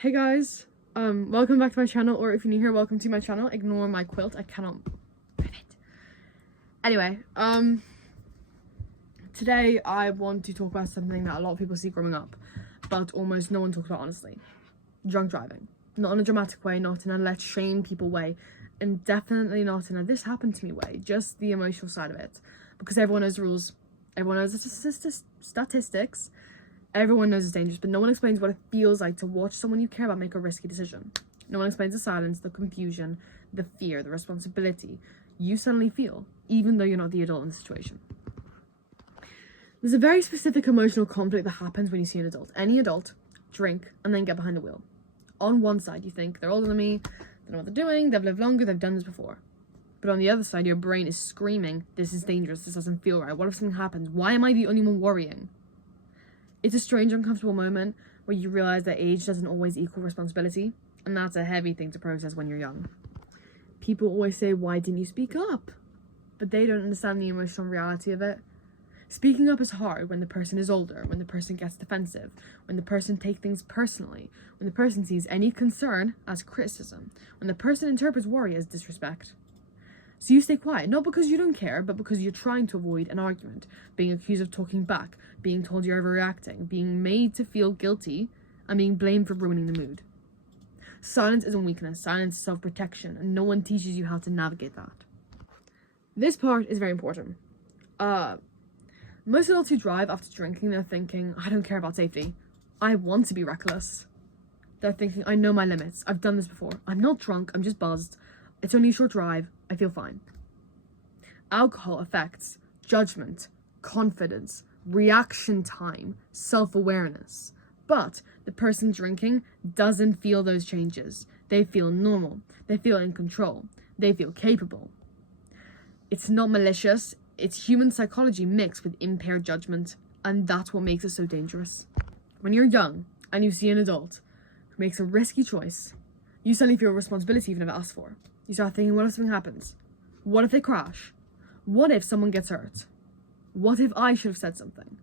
Hey guys, welcome back to my channel, or if you're new here, welcome to my channel. Ignore my quilt, I cannot move it. Anyway, today I want to talk about something that a lot of people see growing up, but almost no one talks about honestly. Drunk driving. Not in a dramatic way, not in a let's shame people way, and definitely not in a this happened to me way, just the emotional side of it. Because everyone knows the rules, everyone knows the statistics, everyone knows it's dangerous, but no one explains what it feels like to watch someone you care about make a risky decision. No one explains the silence, the confusion, the fear, the responsibility you suddenly feel, even though you're not the adult in the situation. There's a very specific emotional conflict that happens when you see an adult. Any adult, drink, and then get behind the wheel. On one side, you think, they're older than me, they know what they're doing, they've lived longer, they've done this before. But on the other side, your brain is screaming, this is dangerous, this doesn't feel right, what if something happens? Why am I the only one worrying? It's a strange, uncomfortable moment where you realize that age doesn't always equal responsibility, and that's a heavy thing to process when you're young. People always say, why didn't you speak up? But they don't understand the emotional reality of it. Speaking up is hard when the person is older, when the person gets defensive, when the person takes things personally, when the person sees any concern as criticism, when the person interprets worry as disrespect. So you stay quiet, not because you don't care, but because you're trying to avoid an argument, being accused of talking back, being told you're overreacting, being made to feel guilty, and being blamed for ruining the mood. Silence isn't weakness, silence is self-protection, and no one teaches you how to navigate that. This part is very important. Most adults who drive after drinking, they're thinking, I don't care about safety. I want to be reckless. They're thinking, I know my limits, I've done this before, I'm not drunk, I'm just buzzed. It's only a short drive, I feel fine. Alcohol affects judgment, confidence, reaction time, self-awareness. But the person drinking doesn't feel those changes. They feel normal. They feel in control. They feel capable. It's not malicious. It's human psychology mixed with impaired judgment. And that's what makes it so dangerous. When you're young and you see an adult who makes a risky choice, you suddenly feel a responsibility even if asked for. You start thinking, what if something happens? What if they crash? What if someone gets hurt? What if I should have said something?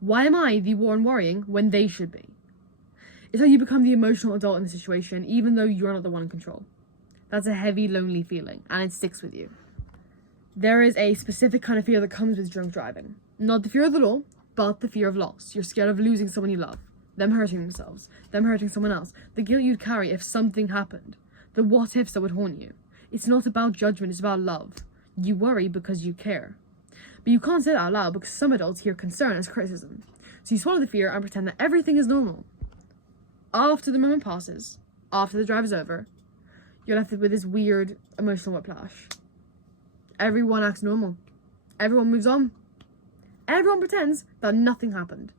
Why am I the one worrying when they should be? It's how you become the emotional adult in the situation, even though you're not the one in control. That's a heavy, lonely feeling, and it sticks with you. There is a specific kind of fear that comes with drunk driving. Not the fear of the law, but the fear of loss. You're scared of losing someone you love, them hurting themselves, them hurting someone else, the guilt you'd carry if something happened. The what ifs that would haunt you. It's not about judgment, it's about love. You worry because you care. But you can't say that out loud because some adults hear concern as criticism. So you swallow the fear and pretend that everything is normal. After the moment passes, after the drive is over, you're left with this weird emotional whiplash. Everyone acts normal. Everyone moves on. Everyone pretends that nothing happened.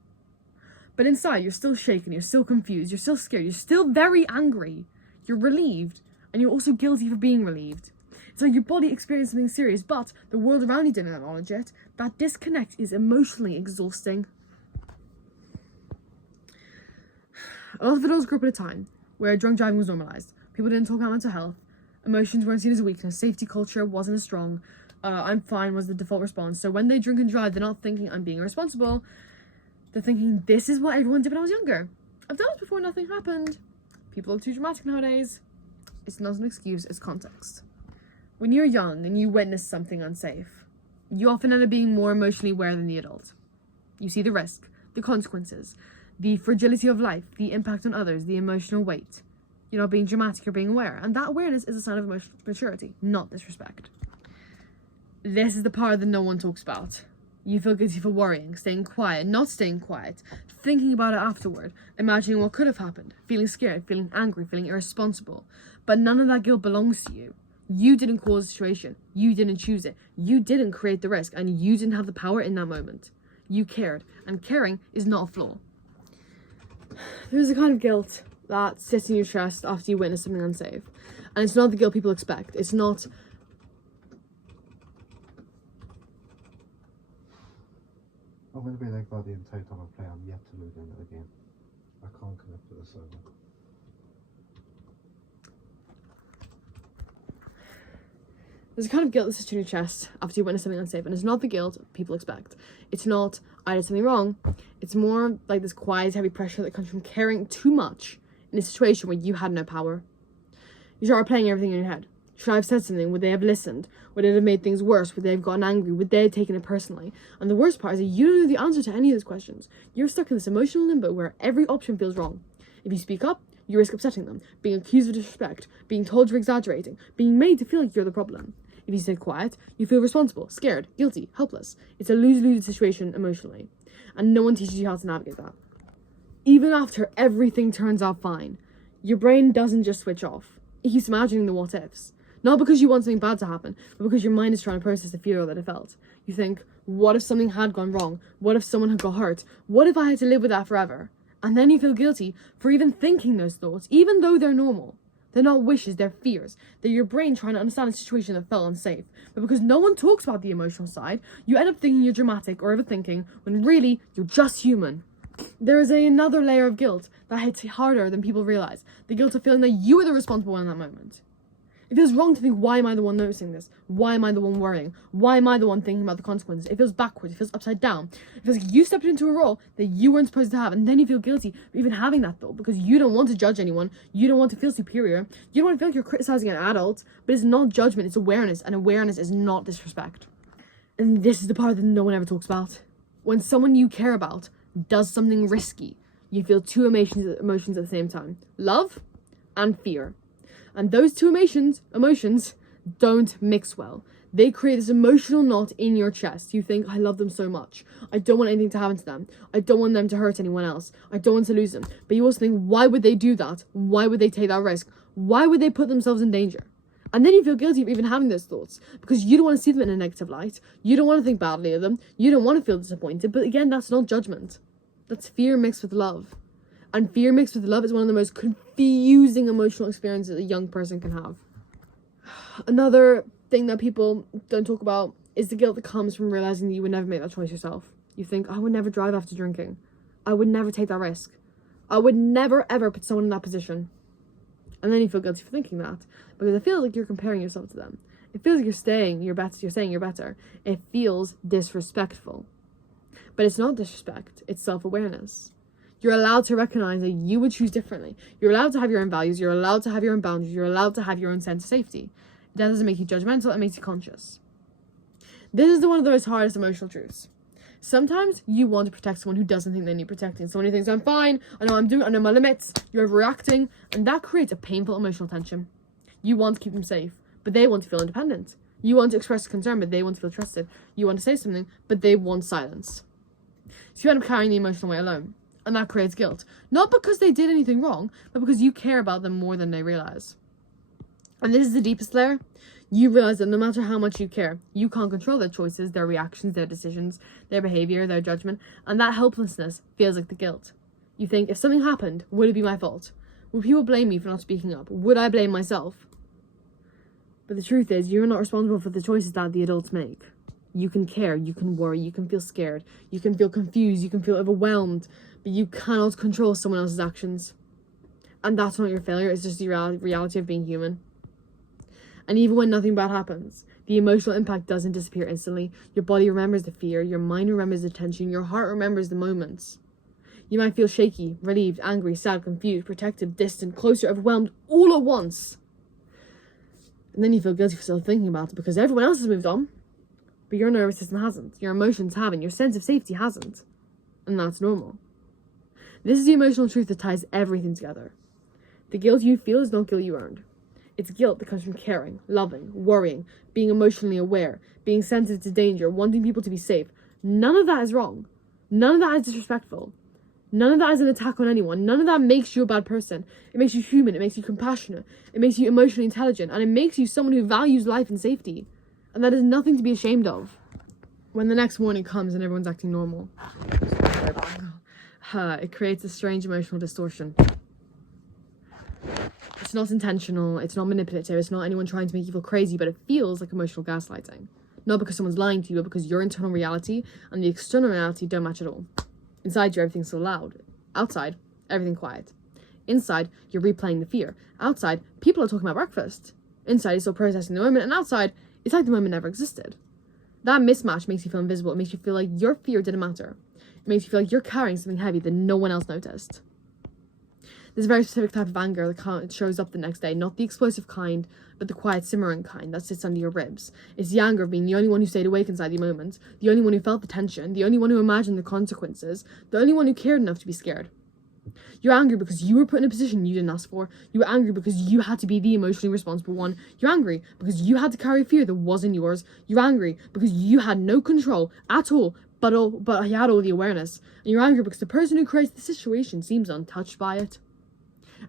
But inside, you're still shaken, you're still confused, you're still scared, you're still very angry. You're relieved, and you're also guilty for being relieved. It's like your body experienced something serious, but the world around you didn't acknowledge it. That disconnect is emotionally exhausting. A lot of adults grew up at a time where drunk driving was normalized. People didn't talk about mental health. Emotions weren't seen as a weakness. Safety culture wasn't as strong. I'm fine was the default response. So when they drink and drive, they're not thinking I'm being irresponsible. They're thinking this is what everyone did when I was younger. I've done this before, nothing happened. People are too dramatic nowadays. It's not an excuse, it's context. When you're young and you witness something unsafe, you often end up being more emotionally aware than the adult. You see the risk, the consequences, the fragility of life, the impact on others, the emotional weight. You're not being dramatic, you're being aware. And that awareness is a sign of emotional maturity, not disrespect. This is the part that no one talks about. You feel guilty for worrying, staying quiet, not staying quiet, thinking about it afterward, imagining what could have happened, feeling scared, feeling angry, feeling irresponsible. But none of that guilt belongs to you. You didn't cause the situation. You didn't choose it. You didn't create the risk, and you didn't have the power in that moment. You cared, and caring is not a flaw. There's a kind of guilt that sits in your chest after you witness something unsafe. And it's not the guilt people expect. It's not... I'm going to be like that the entire time I play. I'm yet to load into the game. I can't connect to the server. There's a kind of guilt that sits in your chest after you witness something unsafe, and it's not the guilt people expect. It's not, I did something wrong. It's more like this quiet, heavy pressure that comes from caring too much in a situation where you had no power. You start playing everything in your head. Should I have said something? Would they have listened? Would it have made things worse? Would they have gotten angry? Would they have taken it personally? And the worst part is that you don't know the answer to any of those questions. You're stuck in this emotional limbo where every option feels wrong. If you speak up, you risk upsetting them, being accused of disrespect, being told you're exaggerating, being made to feel like you're the problem. If you stay quiet, you feel responsible, scared, guilty, helpless. It's a lose-lose situation emotionally. And no one teaches you how to navigate that. Even after everything turns out fine, your brain doesn't just switch off. It keeps imagining the what-ifs. Not because you want something bad to happen, but because your mind is trying to process the fear that it felt. You think, what if something had gone wrong? What if someone had got hurt? What if I had to live with that forever? And then you feel guilty for even thinking those thoughts, even though they're normal. They're not wishes, they're fears. They're your brain trying to understand a situation that felt unsafe. But because no one talks about the emotional side, you end up thinking you're dramatic or overthinking, when really, you're just human. There is another layer of guilt that hits harder than people realize. The guilt of feeling that you were the responsible one in that moment. It feels wrong to think, why am I the one noticing this? Why am I the one worrying? Why am I the one thinking about the consequences? It feels backwards. It feels upside down. It feels like you stepped into a role that you weren't supposed to have, and then you feel guilty for even having that thought because you don't want to judge anyone. You don't want to feel superior. You don't want to feel like you're criticizing an adult, but it's not judgment, it's awareness, and awareness is not disrespect. And this is the part that no one ever talks about. When someone you care about does something risky, you feel two emotions at the same time. Love and fear. And those two emotions don't mix well. They create this emotional knot in your chest. You think, I love them so much. I don't want anything to happen to them. I don't want them to hurt anyone else. I don't want to lose them. But you also think, why would they do that? Why would they take that risk? Why would they put themselves in danger? And then you feel guilty for even having those thoughts because you don't want to see them in a negative light. You don't want to think badly of them. You don't want to feel disappointed. But again, that's not judgment. That's fear mixed with love. And fear mixed with love is one of the most confusing emotional experiences a young person can have. Another thing that people don't talk about is the guilt that comes from realizing that you would never make that choice yourself. You think, I would never drive after drinking. I would never take that risk. I would never ever put someone in that position. And then you feel guilty for thinking that because it feels like you're comparing yourself to them. It feels like you're saying you're better. It feels disrespectful. But it's not disrespect, it's self-awareness. You're allowed to recognize that you would choose differently. You're allowed to have your own values. You're allowed to have your own boundaries. You're allowed to have your own sense of safety. That doesn't make you judgmental. It makes you conscious. This is one of the most hardest emotional truths. Sometimes you want to protect someone who doesn't think they need protecting. Someone who thinks, I'm fine. I know my limits. You're overreacting. And that creates a painful emotional tension. You want to keep them safe, but they want to feel independent. You want to express concern, but they want to feel trusted. You want to say something, but they want silence. So you end up carrying the emotional weight alone. And that creates guilt. Not because they did anything wrong, but because you care about them more than they realize. And this is the deepest layer. You realize that no matter how much you care, you can't control their choices, their reactions, their decisions, their behavior, their judgment. And that helplessness feels like the guilt. You think, if something happened, would it be my fault? Would people blame me for not speaking up? Would I blame myself? But the truth is, you're not responsible for the choices that the adults make. You can care, you can worry, you can feel scared, you can feel confused, you can feel overwhelmed, but you cannot control someone else's actions. And that's not your failure, it's just the reality of being human. And even when nothing bad happens, the emotional impact doesn't disappear instantly. Your body remembers the fear, your mind remembers the tension, your heart remembers the moments. You might feel shaky, relieved, angry, sad, confused, protective, distant, closer, overwhelmed, all at once. And then you feel guilty for still thinking about it because everyone else has moved on. But your nervous system hasn't, your emotions haven't, your sense of safety hasn't. And that's normal. This is the emotional truth that ties everything together. The guilt you feel is not guilt you earned. It's guilt that comes from caring, loving, worrying, being emotionally aware, being sensitive to danger, wanting people to be safe. None of that is wrong. None of that is disrespectful. None of that is an attack on anyone. None of that makes you a bad person. It makes you human. It makes you compassionate. It makes you emotionally intelligent. And it makes you someone who values life and safety. And that is nothing to be ashamed of. When the next morning comes and everyone's acting normal, it creates a strange emotional distortion. It's not intentional, it's not manipulative, it's not anyone trying to make you feel crazy, but it feels like emotional gaslighting. Not because someone's lying to you, but because your internal reality and the external reality don't match at all. Inside you, everything's so loud. Outside, everything quiet. Inside, you're replaying the fear. Outside, people are talking about breakfast. Inside, you're still processing the moment, and outside, it's like the moment never existed. That mismatch makes you feel invisible. It makes you feel like your fear didn't matter. It makes you feel like you're carrying something heavy that no one else noticed. There's a very specific type of anger that shows up the next day, not the explosive kind, but the quiet simmering kind that sits under your ribs. It's the anger of being the only one who stayed awake inside the moment, the only one who felt the tension, the only one who imagined the consequences, the only one who cared enough to be scared. You're angry because you were put in a position you didn't ask for. You were angry because you had to be the emotionally responsible one. You're angry because you had to carry a fear that wasn't yours. You're angry because you had no control at all, but you had all the awareness. And you're angry because the person who creates the situation seems untouched by it.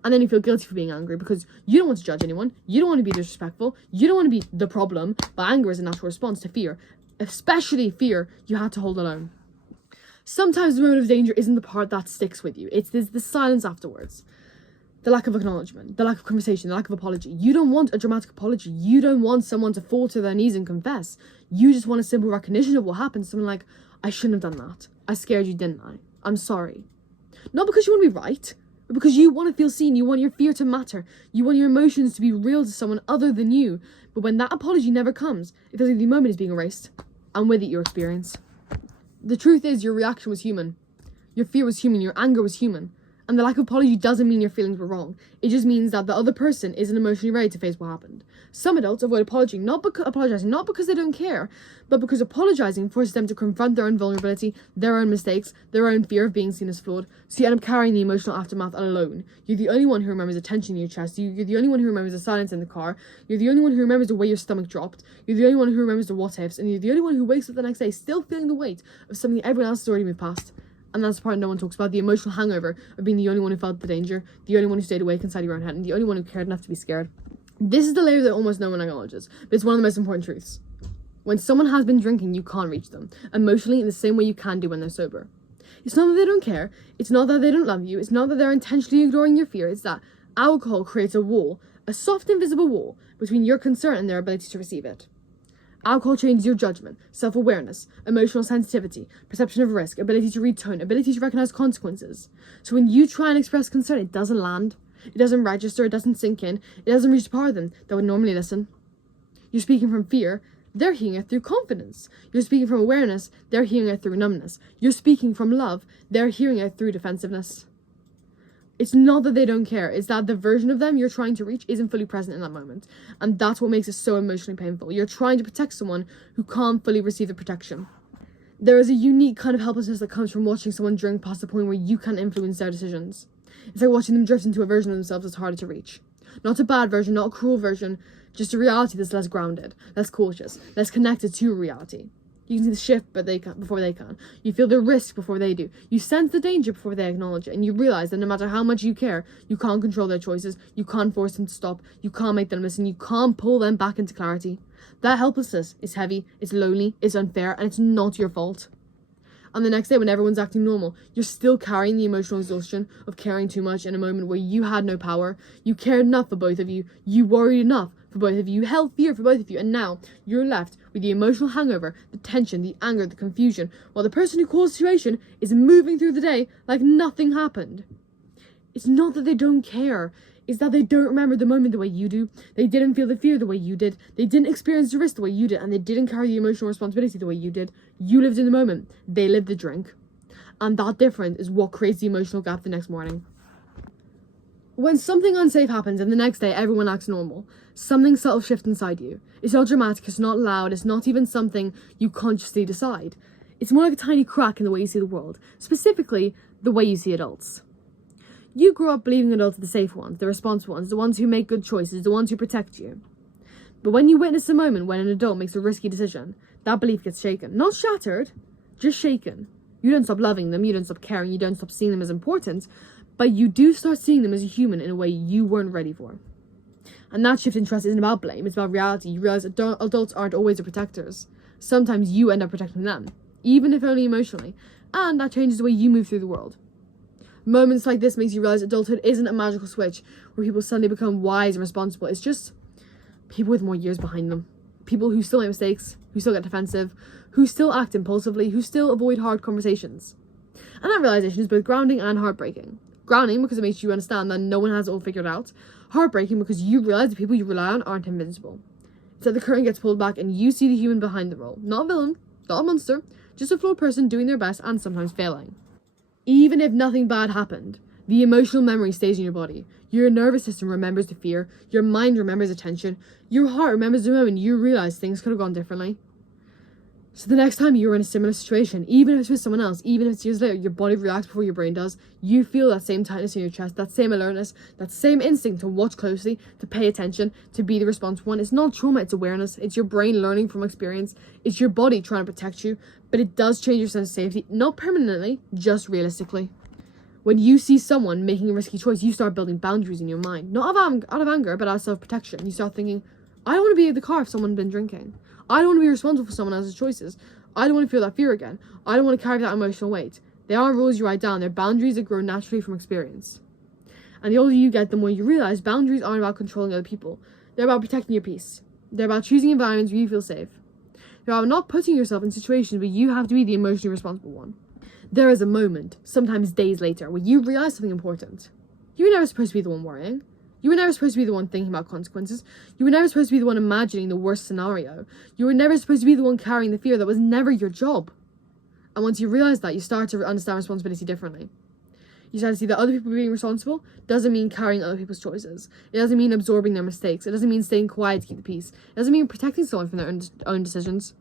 And then you feel guilty for being angry because you don't want to judge anyone. You don't want to be disrespectful. You don't want to be the problem. But anger is a natural response to fear, especially fear you had to hold alone. Sometimes the moment of danger isn't the part that sticks with you. It's the silence afterwards. The lack of acknowledgement, the lack of conversation, the lack of apology. You don't want a dramatic apology. You don't want someone to fall to their knees and confess. You just want a simple recognition of what happened. Someone like, I shouldn't have done that. I scared you, didn't I? I'm sorry. Not because you want to be right, but because you want to feel seen. You want your fear to matter. You want your emotions to be real to someone other than you. But when that apology never comes, it feels like the moment is being erased. And with it, your experience. The truth is, your reaction was human. Your fear was human. Your anger was human. And the lack of apology doesn't mean your feelings were wrong. It just means that the other person isn't emotionally ready to face what happened. Some adults avoid apologizing not because they don't care, but because apologizing forces them to confront their own vulnerability, their own mistakes, their own fear of being seen as flawed. So you end up carrying the emotional aftermath alone. You're the only one who remembers the tension in your chest. You're the only one who remembers the silence in the car. You're the only one who remembers the way your stomach dropped. You're the only one who remembers the what ifs. And you're the only one who wakes up the next day still feeling the weight of something everyone else has already moved past. And that's the part no one talks about, the emotional hangover of being the only one who felt the danger, the only one who stayed awake inside your own head, and the only one who cared enough to be scared. This is the layer that almost no one acknowledges, but it's one of the most important truths. When someone has been drinking, you can't reach them, emotionally in the same way you can do when they're sober. It's not that they don't care, it's not that they don't love you, it's not that they're intentionally ignoring your fear, it's that alcohol creates a wall, a soft invisible wall, between your concern and their ability to receive it. Alcohol changes your judgment, self-awareness, emotional sensitivity, perception of risk, ability to read tone, ability to recognize consequences. So when you try and express concern, it doesn't land, it doesn't register, it doesn't sink in, it doesn't reach the part of them that would normally listen. You're speaking from fear, they're hearing it through confidence. You're speaking from awareness, they're hearing it through numbness. You're speaking from love, they're hearing it through defensiveness. It's not that they don't care, it's that the version of them you're trying to reach isn't fully present in that moment. And that's what makes it so emotionally painful. You're trying to protect someone who can't fully receive the protection. There is a unique kind of helplessness that comes from watching someone drink past the point where you can't influence their decisions. It's like watching them drift into a version of themselves that's harder to reach. Not a bad version, not a cruel version, just a reality that's less grounded, less cautious, less connected to reality. You can see the shift before they can. You feel the risk before they do. You sense the danger before they acknowledge it. And you realize that no matter how much you care, you can't control their choices. You can't force them to stop. You can't make them listen. You can't pull them back into clarity. That helplessness is heavy, it's lonely, it's unfair, and it's not your fault. And the next day when everyone's acting normal, you're still carrying the emotional exhaustion of caring too much in a moment where you had no power. You cared enough for both of you. You worried enough for both of you. You held fear for both of you. And now you're left with the emotional hangover, the tension, the anger, the confusion, while the person who caused the situation is moving through the day like nothing happened. It's not that they don't care. It's that they don't remember the moment the way you do. They didn't feel the fear the way you did. They didn't experience the risk the way you did. And they didn't carry the emotional responsibility the way you did. You lived in the moment. They lived the drink. And that difference is what creates the emotional gap the next morning. When something unsafe happens and the next day everyone acts normal, something subtle shifts inside you. It's not dramatic, it's not loud, it's not even something you consciously decide. It's more like a tiny crack in the way you see the world, specifically the way you see adults. You grew up believing adults are the safe ones, the responsible ones, the ones who make good choices, the ones who protect you. But when you witness a moment when an adult makes a risky decision, that belief gets shaken. Not shattered, just shaken. You don't stop loving them, you don't stop caring, you don't stop seeing them as important, but you do start seeing them as a human in a way you weren't ready for. And that shift in trust isn't about blame, it's about reality. You realize adults aren't always the protectors. Sometimes you end up protecting them, even if only emotionally, and that changes the way you move through the world. Moments like this makes you realize adulthood isn't a magical switch where people suddenly become wise and responsible. It's just people with more years behind them. People who still make mistakes, who still get defensive, who still act impulsively, who still avoid hard conversations. And that realization is both grounding and heartbreaking. Grounding because it makes you understand that no one has it all figured out. Heartbreaking because you realize the people you rely on aren't invincible. It's that the curtain gets pulled back and you see the human behind the role. Not a villain, not a monster, just a flawed person doing their best and sometimes failing. Even if nothing bad happened, The emotional memory stays in your body. Your nervous system remembers the fear. Your mind remembers the tension. Your heart remembers the moment you realize things could have gone differently. So the next time you're in a similar situation, even if it's with someone else, even if it's years later, your body reacts before your brain does. You feel that same tightness in your chest, that same alertness, that same instinct to watch closely, to pay attention, to be the responsible one. It's not trauma, it's awareness. It's your brain learning from experience. It's your body trying to protect you. But it does change your sense of safety, not permanently, just realistically. When you see someone making a risky choice, you start building boundaries in your mind. Not out of anger, but out of self-protection. You start thinking, I don't want to be in the car if someone's been drinking. I don't want to be responsible for someone else's choices. I don't want to feel that fear again. I don't want to carry that emotional weight. They aren't rules you write down. They're boundaries that grow naturally from experience. And the older you get, the more you realize boundaries aren't about controlling other people. They're about protecting your peace. They're about choosing environments where you feel safe. They're about not putting yourself in situations where you have to be the emotionally responsible one. There is a moment, sometimes days later, where you realize something important. You were never supposed to be the one worrying. You were never supposed to be the one thinking about consequences. You were never supposed to be the one imagining the worst scenario. You were never supposed to be the one carrying the fear. That was never your job. And once you realize that, you start to understand responsibility differently. You start to see that other people being responsible doesn't mean carrying other people's choices. It doesn't mean absorbing their mistakes. It doesn't mean staying quiet to keep the peace. It doesn't mean protecting someone from their own decisions.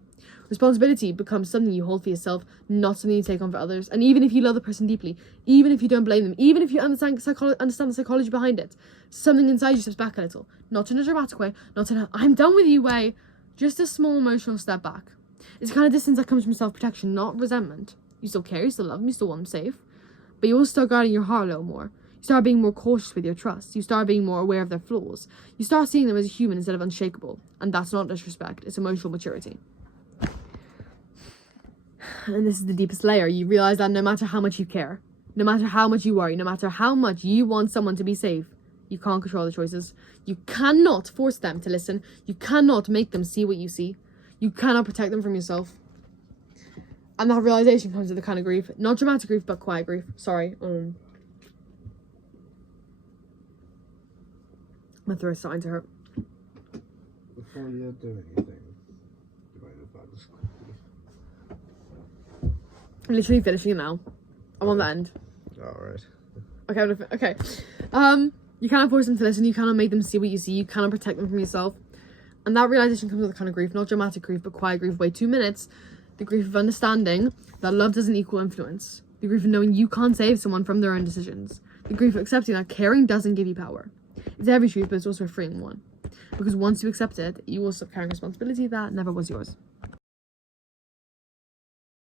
Responsibility becomes something you hold for yourself, not something you take on for others. And even if you love the person deeply, even if you don't blame them, even if you understand the psychology behind it, something inside you steps back a little. Not in a dramatic way, not in a I'm done with you way, just a small emotional step back. It's the kind of distance that comes from self-protection, not resentment. You still care, you still love them, you still want them safe. But you also start guarding your heart a little more. You start being more cautious with your trust. You start being more aware of their flaws. You start seeing them as a human instead of unshakable. And that's not disrespect, it's emotional maturity. And this is the deepest layer. You realize that no matter how much you care, no matter how much you worry, no matter how much you want someone to be safe, you can't control the choices. You cannot force them to listen. You cannot make them see what you see. You cannot protect them from yourself. And that realization comes with the kind of grief, not dramatic grief, but quiet grief. Sorry. My throat's starting to hurt. Before you do anything, you might have had this quickly. I'm literally finishing it now. I'm on the end. Alright. Okay. You cannot force them to listen. You cannot make them see what you see. You cannot protect them from yourself. And that realization comes with a kind of grief, not dramatic grief, but quiet grief. Wait 2 minutes. The grief of understanding that love doesn't equal influence. The grief of knowing you can't save someone from their own decisions. The grief of accepting that caring doesn't give you power. It's a heavy truth, but it's also a freeing one. Because once you accept it, you will stop carrying responsibility that never was yours.